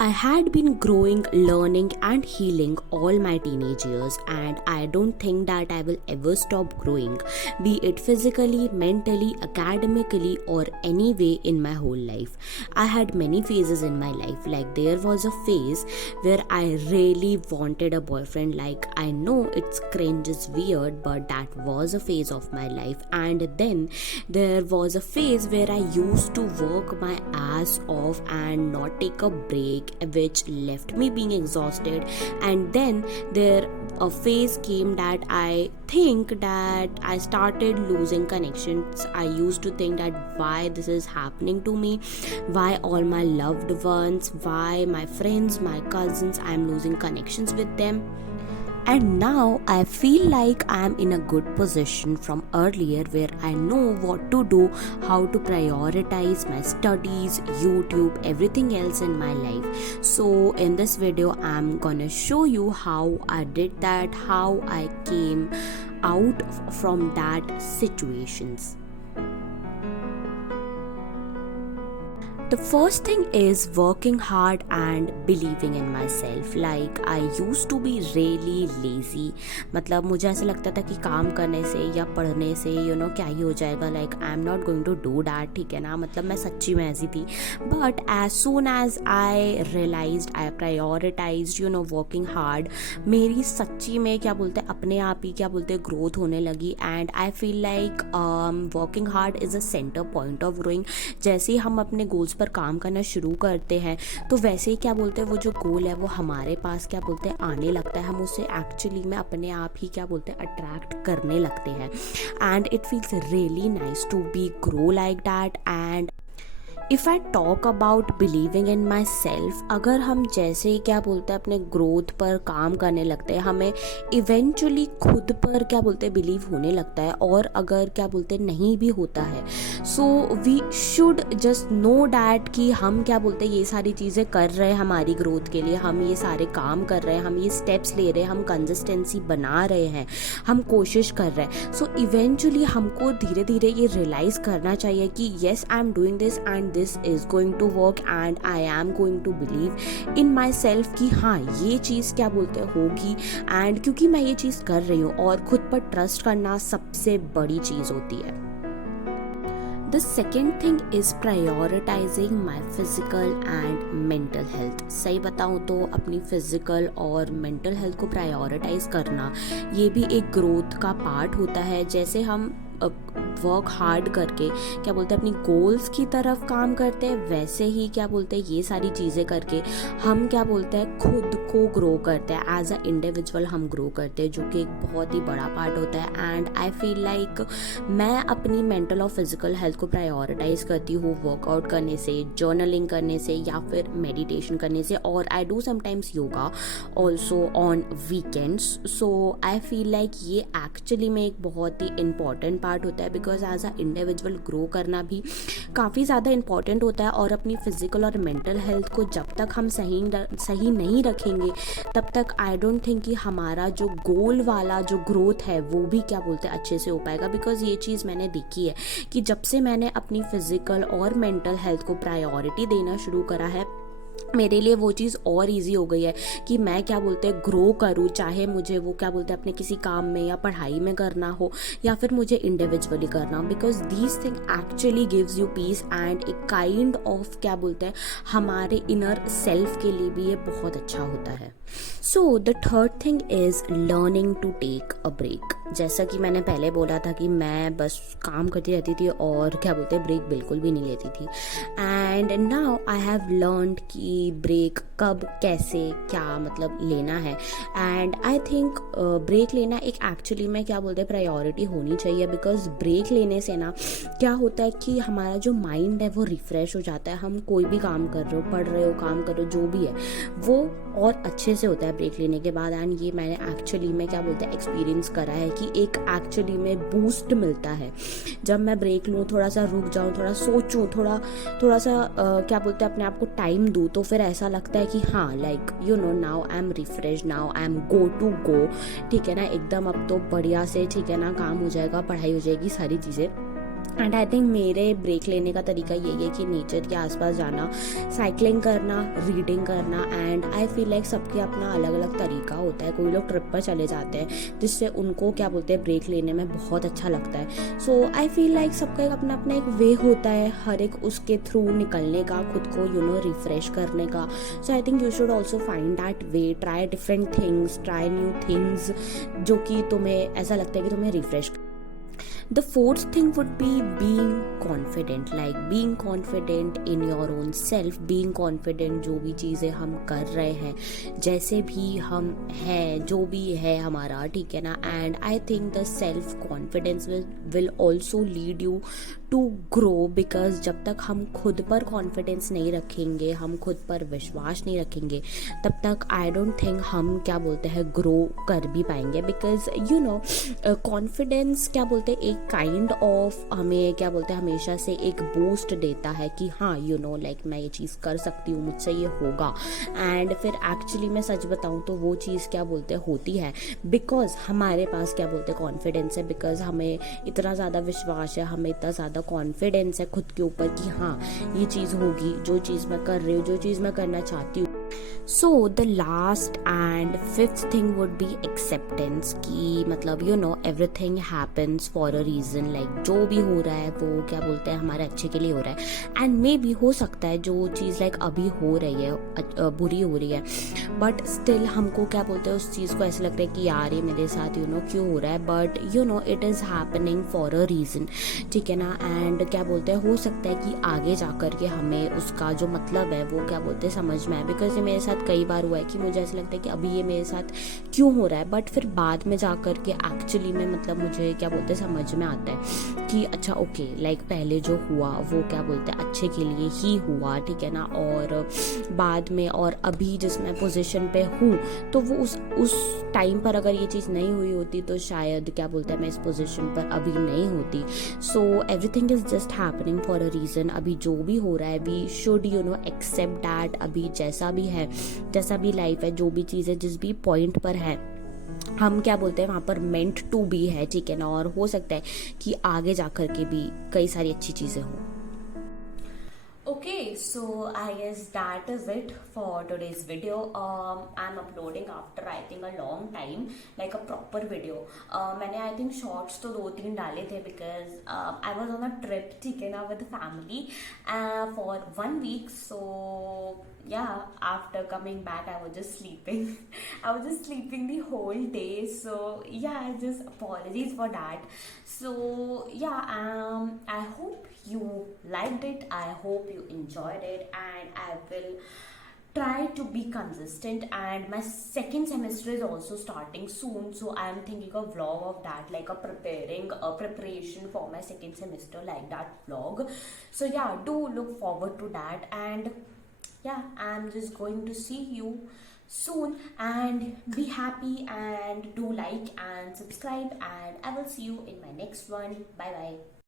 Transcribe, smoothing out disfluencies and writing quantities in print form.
I had been growing, learning, and healing all my teenage years, and I don't think that I will ever stop growing, be it physically, mentally, academically, or any way in my whole life. I had many phases in my life, like there was a phase where I really wanted a boyfriend. Like, I know it's cringe, it's weird, but that was a phase of my life. And then there was a phase where I used to work my ass off and not take a break, which left me being exhausted. And then there a phase came that I think that I started losing connections. I used to think that why this is happening to me, why all my loved ones, why my friends, my cousins, I'm losing connections with them. And now I feel like I am in a good position from earlier, where I know what to do, how to prioritize my studies, YouTube, everything else in my life. So in this video I'm gonna show you how I did that, how I came out from that situations. The first thing is working hard and believing in myself. Like, I used to be really lazy. मतलब मुझे ऐसा लगता था कि काम करने से या पढ़ने से क्या ही हो जाएगा, like I am not going to do that, ठीक है ना, मतलब मैं सच्ची में ऐसी थी. But as soon as I realised, I prioritised working hard, मेरी सच्ची में क्या बोलते हैं अपने आप ही क्या बोलते हैं ग्रोथ होने लगी. And I feel like working hard is a centre point of growing. जैसे ही हम अपने गोल्स पर काम करना शुरू करते हैं तो वैसे ही क्या बोलते हैं वो जो गोल है वो हमारे पास क्या बोलते हैं आने लगता है. हम उसे एक्चुअली में अपने आप ही क्या बोलते हैं अट्रैक्ट करने लगते हैं. And it feels really nice to be grow like that. And if I talk about believing in myself, अगर हम जैसे ही क्या बोलते हैं अपने ग्रोथ पर काम करने लगते हैं, हमें इवेंचुअली खुद पर क्या बोलते हैं बिलीव होने लगता है. और अगर क्या बोलते हैं नहीं भी होता है, so we should just know that कि हम क्या बोलते हैं ये सारी चीज़ें कर रहे हैं हमारी ग्रोथ के लिए, हम ये सारे काम कर रहे हैं, हम ये स्टेप्स ले रहे हैं, हम कंसिस्टेंसी बना रहे हैं, हम कोशिश कर रहे हैं. सो इवेंचुअली हमको धीरे धीरे ये रियलाइज़ करना चाहिए कि yes I am doing this and this is going to work and I am going to believe in myself कि हाँ ये चीज़ क्या बोलते होगी. एंड क्योंकि मैं ये चीज़ कर रही हूँ, और खुद पर ट्रस्ट करना सबसे बड़ी चीज़ होती है. The second thing is prioritizing my physical and mental health. सही बताऊँ तो अपनी फिजिकल और मेंटल हेल्थ को प्रायोरिटाइज करना ये भी एक ग्रोथ का पार्ट होता है. जैसे हम वर्क हार्ड करके क्या बोलते हैं अपनी गोल्स की तरफ काम करते हैं, वैसे ही क्या बोलते हैं ये सारी चीज़ें करके हम क्या बोलते हैं खुद को ग्रो करते हैं. एज अ इंडिविजुअल हम ग्रो करते हैं, जो कि एक बहुत ही बड़ा पार्ट होता है. एंड आई फील लाइक मैं अपनी मेंटल और फिजिकल हेल्थ को प्रायोरिटाइज करती हूँ वर्कआउट करने से, जर्नलिंग करने से, या फिर मेडिटेशन करने से. और I do sometimes yoga also on weekends. So I feel like ये एक्चुअली में एक बहुत ही इंपॉर्टेंट पार्ट होता है, because as a individual grow करना भी काफ़ी ज़्यादा इंपॉर्टेंट होता है. और अपनी फिजिकल और मेंटल हेल्थ को जब तक हम सही नहीं रखेंगे, तब तक आई डोंट थिंक कि हमारा जो गोल वाला जो ग्रोथ है वो भी क्या बोलते हैं अच्छे से हो पाएगा. बिकॉज ये चीज़ मैंने देखी है कि जब से मैंने अपनी फिजिकल और मेंटल हेल्थ को प्रायोरिटी देना शुरू करा है, मेरे लिए वो चीज़ और इजी हो गई है कि मैं क्या बोलते हैं ग्रो करूँ, चाहे मुझे वो क्या बोलते हैं अपने किसी काम में या पढ़ाई में करना हो, या फिर मुझे इंडिविजुअली करना हो. Because these thing actually gives you peace and एक काइंड ऑफ क्या बोलते हैं हमारे इनर सेल्फ के लिए भी ये बहुत अच्छा होता है. So the third thing is learning to take a break. जैसा कि मैंने पहले बोला था कि मैं बस काम करती रहती थी और क्या बोलते हैं ब्रेक बिल्कुल भी नहीं लेती थी. And now I have learned कि ब्रेक कब कैसे क्या मतलब लेना है. एंड आई थिंक ब्रेक लेना एक एक्चुअली में क्या बोलते हैं प्रायोरिटी होनी चाहिए. बिकॉज ब्रेक लेने से ना क्या होता है कि हमारा जो माइंड है वो रिफ़्रेश हो जाता है. हम कोई भी काम कर रहे हो, पढ़ रहे हो, काम कर रहे हो, जो भी है वो और अच्छे से होता है ब्रेक लेने के बाद. एंड ये मैंने एक्चुअली में क्या बोलते हैं एक्सपीरियंस करा है कि एक एक्चुअली में बूस्ट मिलता है जब मैं ब्रेक लूँ, थोड़ा सा रुक जाऊँ, थोड़ा सोचूँ, थोड़ा सा क्या बोलते हैं अपने आप को टाइम दूँ, तो फिर ऐसा लगता है कि हाँ like now I am refresh, now I am go to go, ठीक है ना, एकदम अब तो बढ़िया से ठीक है ना काम हो जाएगा, पढ़ाई हो जाएगी, सारी चीज़ें. एंड आई थिंक मेरे ब्रेक लेने का तरीका यही है कि नेचर के आसपास जाना, साइकिलिंग करना, रीडिंग करना। एंड आई फील लाइक सबके अपना अलग अलग तरीका होता है। कोई लोग ट्रिप पर चले जाते हैं जिससे उनको क्या बोलते हैं ब्रेक लेने में बहुत अच्छा लगता है। सो आई फील लाइक सबका एक अपना अपना एक वे होता है, हर एक उसके थ्रू निकलने का, खुद को रिफ्रेश करने का। So I think you should also find that way, try different things, try new things जो कि तुम्हें ऐसा लगता है कि तुम्हें refresh. The fourth thing would be being confident, like being confident in your own self, being confident जो भी चीज़ें हम कर रहे हैं, जैसे भी हम हैं, जो भी है हमारा, ठीक है ना। And I think the self confidence will also lead you to grow, because जब तक हम खुद पर कॉन्फिडेंस नहीं रखेंगे, हम खुद पर विश्वास नहीं रखेंगे, तब तक आई डोंट थिंक हम क्या बोलते हैं ग्रो कर भी पाएंगे। बिकॉज कॉन्फिडेंस क्या बोलते हैं एक काइंड ऑफ हमें क्या बोलते हैं हमेशा से एक बूस्ट देता है कि हाँ लाइक मैं ये चीज़ कर सकती हूँ, मुझसे ये होगा। एंड फिर एक्चुअली मैं सच बताऊँ तो वो चीज़ क्या बोलते हैं होती है, बिकॉज हमारे पास क्या बोलते हैं कॉन्फिडेंस है, बिकॉज हमें इतना ज़्यादा विश्वास है, हमें इतना ज़्यादा कॉन्फिडेंस है खुद के ऊपर कि हाँ ये चीज़ होगी, जो चीज़ मैं कर रही हूँ, जो चीज़ मैं करना चाहती हूँ। So the last and fifth thing would be acceptance, कि मतलब everything happens for a reason, like जो भी हो रहा है वो क्या बोलते हैं हमारे अच्छे के लिए हो रहा है। एंड मे भी हो सकता है जो चीज़ लाइक अभी हो रही है बुरी हो रही है, बट स्टिल हमको क्या बोलते हैं उस चीज़ को ऐसा लग रहा है कि यार ये मेरे साथ क्यों हो रहा है, but it is happening for a reason, ठीक है ना। एंड क्या बोलते हैं हो सकता है कि आगे जा कर के हमें उसका जो मतलब है वो क्या बोलते हैं समझ में आए। बिकॉज ये मेरे साथ कई बार हुआ है कि मुझे ऐसा लगता है कि अभी ये मेरे साथ क्यों हो रहा है, बट फिर बाद में जा कर के एक्चुअली में मतलब मुझे क्या बोलते हैं समझ में आता है कि अच्छा ओके लाइक पहले जो हुआ वो क्या बोलते हैं अच्छे के लिए ही हुआ, ठीक है ना। और बाद में और अभी जिस मैं पोजीशन पे हूँ तो वो उस टाइम पर अगर ये चीज़ नहीं हुई होती तो शायद क्या बोलते हैं मैं इस पोजीशन पर अभी नहीं होती। So everything is just happening for a reason. अभी जो भी हो रहा है वी शुड एक्सेप्ट दैट, अभी जैसा भी है, जैसा भी लाइफ है, जो भी चीज़ है, जिस भी पॉइंट पर है, हम क्या बोलते हैं वहाँ पर मेंट टू बी है, ठीक है ना। और हो सकता है कि आगे जा कर के भी कई सारी अच्छी चीज़ें हों। Okay, so I guess that is it for today's video. I'm uploading after I think a long time, like a proper video. मैंने I think shorts तो 2-3 डाले थे because I was on a trip, ठीक है ना, with the family for 1 week. So yeah, after coming back I was just sleeping. I was just sleeping the whole day. So yeah, just apologies for that. So yeah, I hope you liked it. I hope you enjoyed it, and I will try to be consistent. And my second semester is also starting soon, so I am thinking a vlog of that, like a preparation for my second semester, like that vlog. So yeah, do look forward to that. And yeah, I'm just going to see you soon, and be happy and do like and subscribe, and I will see you in my next one. Bye bye.